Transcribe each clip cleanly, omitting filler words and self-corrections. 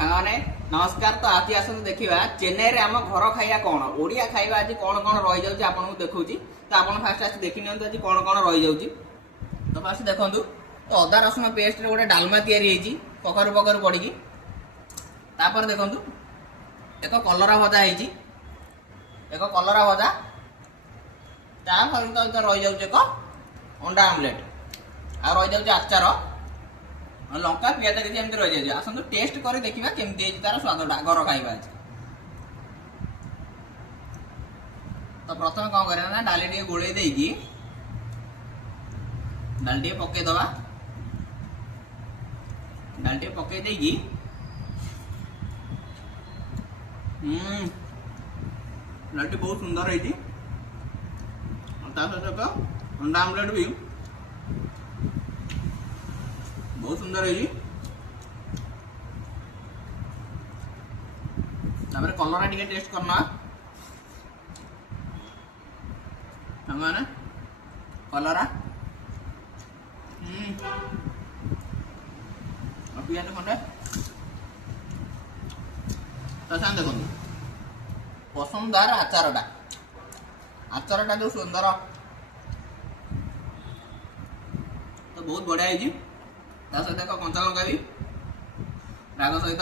सांगने नमस्कार। तो आज आसतु देखा चेन्नई में आम घर खाଇବା कौन ओडिया खाଇବା आज कौन कौन रही जाऊँ आपको देखा तो आप फास्ट आज देखी नि आज कौन कौन रही जाऊँ। तो फास्ट देखु तो अदा रसुण पेस्ट गोटे डालमा तैयारी कखरू पखरू पड़ी तापर देखु एक कलरा भजा हो एक कलरा भजा सहित रही जाऊँ एक अंडा आमलेट आ रही जाऊँ आचार लंका पियाज किसी एमती रही जाए। आसतु टेस्ट कर देखा केमती तार स्वादटा घर खाଇବା। तो प्रथम कौन करना डाली टे गोले देकी डाली टे पकईदबा डाली टे पकई देकी डाली बहुत सुंदर है सहित अंडा आमलेट भी बहुत सुंदर है। कलरा टे टेस्ट करना सामने कलरा पियाज खंडे तो सामने देखो पसंदार आचारटा जो सुंदर तो बहुत बढ़िया है। सहित एक कंचा लंका भी राग सहित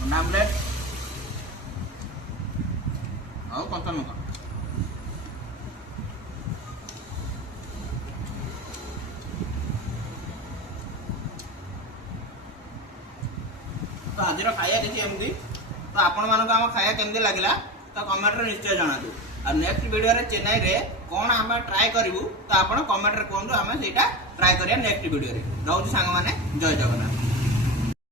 अंडा आमलेट और कंचा लंका तो आज खाया किसी एमती। तो आपण मानक आम खाया केमती लगला तो कमेंट रे निश्चय जनातु। और नेक्स्ट वीडियो रे चेन्नई रे कौन आम ट्राए करूँ तो आप कमेंट रे कहूँ आम से ट्राए करिया नेक्स्ट वीडियो रे। रहूँ सांग माने जय जगन्नाथ।